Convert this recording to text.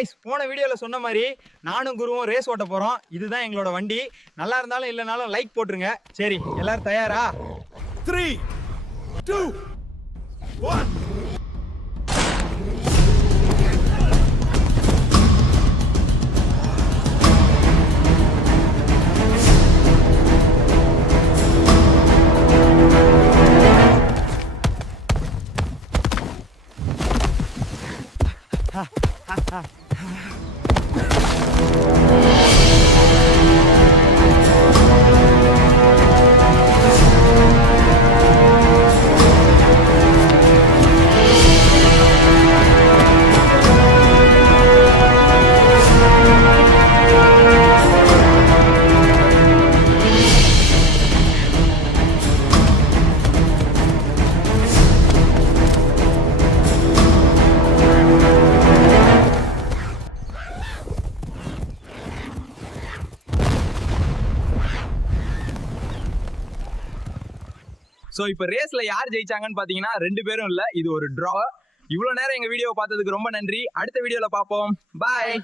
போன வீடியோல சொன்ன மாதிரி நானும் குருவும் ரேஸ் ஓட்ட போறோம். இதுதான் எங்களோட வண்டி. நல்லா இருந்தாலும் இல்லைனாலும் லைக் போட்டுருங்க. சரி, எல்லாரும் தயாரா? 3, 2, 1. சோ இப்போ ரேஸ்ல யார் ஜெயிச்சாங்கன்னு பாத்தீங்கன்னா 2 பேரும் இல்ல, இது ஒரு டிரா. இவ்வளவு நேரம் எங்க வீடியோ பார்த்ததுக்கு ரொம்ப நன்றி. அடுத்த வீடியோல பாப்போம். பாய்.